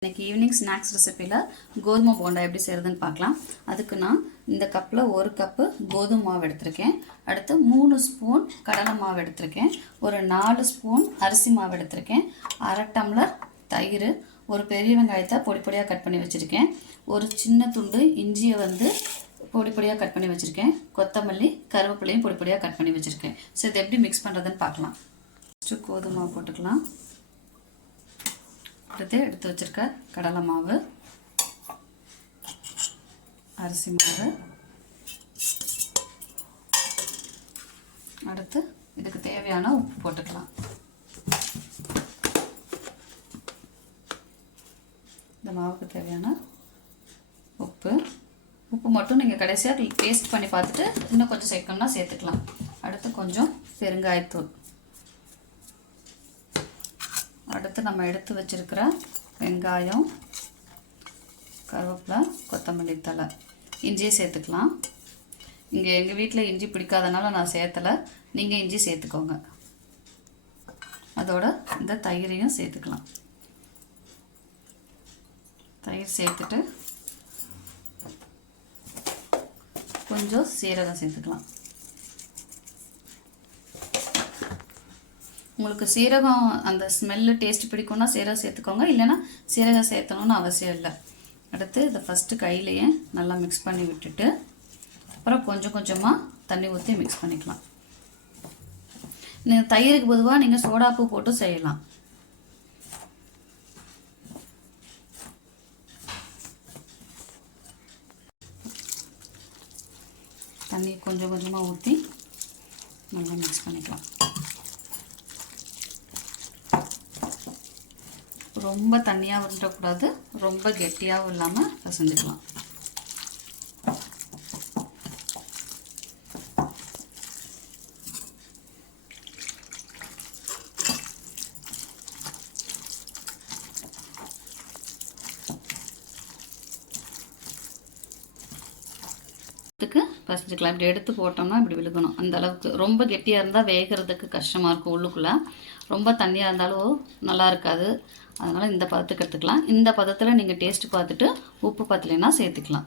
இன்றைக்கி evening snacks ரெசிப்பியில் கோதுமை போண்டா எப்படி செய்கிறதுன்னு பார்க்கலாம். அதுக்கு நான் இந்த கப்பில் ஒரு கப்பு கோதுமை மாவு எடுத்திருக்கேன். அடுத்து மூணு ஸ்பூன் கடலை மாவு எடுத்திருக்கேன். ஒரு நாலு ஸ்பூன் அரிசி மாவு எடுத்திருக்கேன். அரை டம்ளர் தயிர் ஒரு பெரிய வெங்காயத்தை பொடி பொடியாக கட் பண்ணி வச்சுருக்கேன். ஒரு சின்ன துண்டு இஞ்சியை வந்து பொடி பொடியாக கட் பண்ணி வச்சுருக்கேன். கொத்தமல்லி கருவேப்பிலையும் பொடி பொடியாக கட் பண்ணி வச்சுருக்கேன். ஸோ இதை எப்படி மிக்ஸ் பண்ணுறதுன்னு பார்க்கலாம். ஃபஸ்ட்டு கோதுமை போட்டுக்கலாம். அடுத்து எடுத்து வச்சிருக்க கடலை மாவு அரிசி மாவு. அடுத்து இதுக்கு தேவையான உப்பு போட்டுக்கலாம். இந்த மாவுக்கு தேவையான உப்பு. உப்பு மட்டும் நீங்கள் கடைசியாக டேஸ்ட் பண்ணி பார்த்துட்டு இன்னும் கொஞ்சம் சேர்க்கணும்னா சேர்த்துக்கலாம். அடுத்து கொஞ்சம் பெருங்காயத்தூள். அடுத்து நம்ம எடுத்து வச்சுருக்கிற வெங்காயம் கருவேப்பிலை கொத்தமல்லி தழை. இஞ்சியை சேர்த்துக்கலாம். இங்கே எங்கள் வீட்டில் இஞ்சி பிடிக்காதனால நான் சேர்த்தலை. நீங்கள் இஞ்சி சேர்த்துக்கோங்க. அதோட இந்த தயிரையும் சேர்த்துக்கலாம். தயிர் சேர்த்துட்டு கொஞ்சம் சீரகம் சேர்த்துக்கலாம். உங்களுக்கு சீரகம் அந்த ஸ்மெல்லு டேஸ்ட் பிடிக்கும்னா சீரகம் சேர்த்துக்கோங்க. இல்லைன்னா சீரகம் சேர்த்தணும்னு அவசியம் இல்லை. அடுத்து இதை ஃபஸ்ட்டு கையிலையே நல்லா மிக்ஸ் பண்ணி விட்டுட்டு அப்புறம் கொஞ்சம் கொஞ்சமாக தண்ணி ஊற்றி மிக்ஸ் பண்ணிக்கலாம். நீங்கள் தயிருக்கு பொதுவாக நீங்கள் சோடாப்பு போட்டு செய்யலாம். தண்ணி கொஞ்சம் கொஞ்சமாக ஊற்றி நல்லா மிக்ஸ் பண்ணிக்கலாம். ரொம்ப தண்ணியாக வந்துடக்கூடாது. ரொம்ப கெட்டியாகவும் இல்லாமல் பிசைஞ்சுக்கலாம் இதுக்கு பசிச்சுக்கலாம் இப்படி எடுத்து போட்டோம்னா இப்படி விழுகணும். அந்த அளவுக்கு. ரொம்ப கெட்டியாக இருந்தால் வேகிறதுக்கு கஷ்டமாக இருக்கும் உள்ளுக்குள்ளே. ரொம்ப தண்ணியாக இருந்தாலும் நல்லா இருக்காது. அதனால் இந்த பதத்துக்கு எடுத்துக்கலாம். இந்த பதத்தில் நீங்கள் டேஸ்ட் பார்த்துட்டு உப்பு பத்தலைன்னா சேர்த்துக்கலாம்.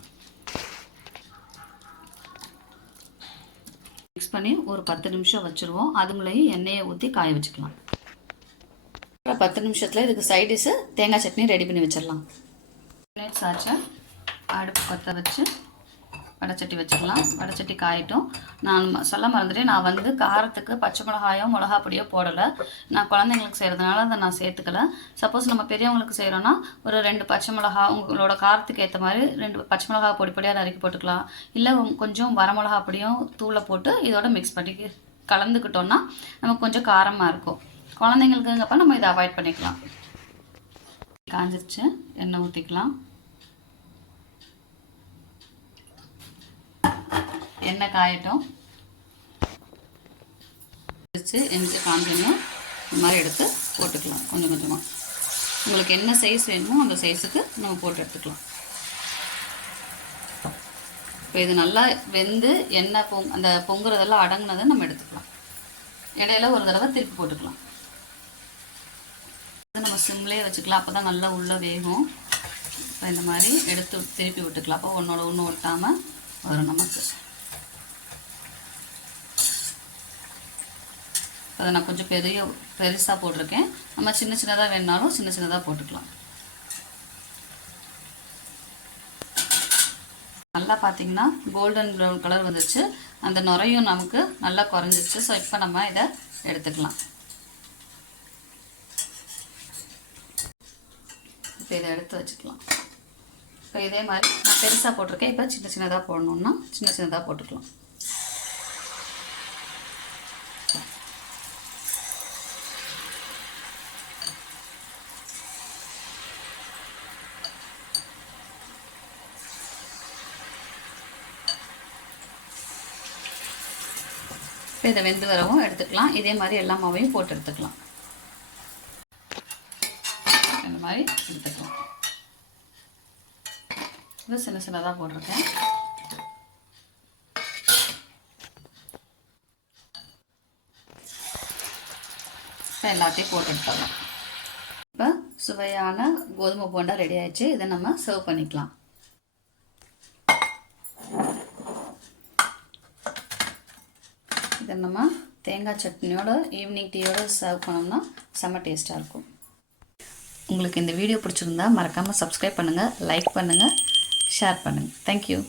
மிக்ஸ் பண்ணி ஒரு பத்து நிமிஷம் வச்சுருவோம். அதுங்களையும் எண்ணெயை ஊற்றி காய வச்சுக்கலாம். அப்புறம் பத்து நிமிஷத்தில் இதுக்கு சைடிஷு தேங்காய் சட்னி ரெடி பண்ணி வச்சிடலாம். மினிட்ஸ் ஆச்சு. அடுப்பு பற்ற வச்சு வடைச்சட்டி வச்சுக்கலாம். வடைச்சட்டி காயட்டும். நான் சொல்ல மறந்துட்டேன். நான் வந்து காரத்துக்கு பச்சை மிளகாயோ மிளகா பொடியோ போடலை. நான் குழந்தைங்களுக்கு செய்கிறதுனால அதை நான் சேர்த்துக்கல. சப்போஸ் நம்ம பெரியவங்களுக்கு செய்கிறோன்னா ஒரு ரெண்டு பச்சை மிளகா உங்களோட காரத்துக்கு ஏற்ற மாதிரி ரெண்டு பச்சை மிளகா பொடி பொடியாக நறுக்கி போட்டுக்கலாம். இல்லை கொஞ்சம் வரமிளகா பொடியும் தூளை போட்டு இதோட மிக்ஸ் பண்ணி கலந்துக்கிட்டோன்னா நமக்கு கொஞ்சம் காரமாக இருக்கும். குழந்தைங்களுக்குங்கப்ப நம்ம இதை அவாய்ட் பண்ணிக்கலாம். காஞ்சிருச்சு. எண்ணெய் ஊற்றிக்கலாம் எண்ணெய் காயட்டும். வச்சு எஞ்சி காஞ்சணும் இந்த மாதிரி எடுத்து போட்டுக்கலாம் கொஞ்சம் கொஞ்சமாக உங்களுக்கு என்ன சைஸ் வேணுமோ அந்த சைஸுக்கு நம்ம போட்டு எடுத்துக்கலாம். இப்போ இது நல்லா வெந்து எண்ணெய் பொங் அந்த பொங்குறதெல்லாம் அடங்குனதை நம்ம எடுத்துக்கலாம். இடையில ஒரு தடவை திருப்பி போட்டுக்கலாம். இது நம்ம சிம்லேயே வச்சுக்கலாம் அப்போ தான் நல்லா உள்ளே வேகும். இப்போ இந்த மாதிரி எடுத்து திருப்பி விட்டுக்கலாம். அப்போ ஒன்றோட ஒன்று ஒட்டாமல் வரும் நமக்கு. அதை நான் கொஞ்சம் பெரிய பெருசாக போட்டிருக்கேன். நம்ம சின்ன சின்னதாக வேணுனாலும் சின்ன சின்னதாக போட்டுக்கலாம். நல்லா பார்த்தீங்கன்னா கோல்டன் ப்ரௌன் கலர் வந்துச்சு அந்த நுரையும் நமக்கு நல்லா குறைஞ்சிச்சு ஸோ இப்போ நம்ம இதை எடுத்துக்கலாம். இப்போ இதை எடுத்து வச்சுக்கலாம். இப்போ இதே மாதிரி நான் பெருசாக போட்டிருக்கேன். இப்போ சின்ன சின்னதாக போடணுன்னா சின்ன சின்னதாக போட்டுக்கலாம். இப்போ இதை வெந்து வரவும் எடுத்துக்கலாம். இதே மாதிரி எல்லா மாவையும் போட்டு எடுத்துக்கலாம். இந்த மாதிரி எடுத்துக்கலாம். இது சின்ன சின்னதாக போட்டிருக்கேன். இப்போ எல்லாத்தையும் போட்டு எடுத்துடலாம். இப்போ சுவையான கோதுமை போண்டா ரெடி ஆயிடுச்சு. இதை நம்ம சர்வ் பண்ணிக்கலாம். இதை நம்ம தேங்காய் சட்னியோட ஈவினிங் டீயோட சர்வ் பண்ணோம்னா செம்ம டேஸ்ட்டாக இருக்கும். உங்களுக்கு இந்த வீடியோ பிடிச்சிருந்தா மறக்காமல் சப்ஸ்கிரைப் பண்ணுங்கள் லைக் பண்ணுங்கள் ஷேர் பண்ணுங்கள் தேங்க்யூ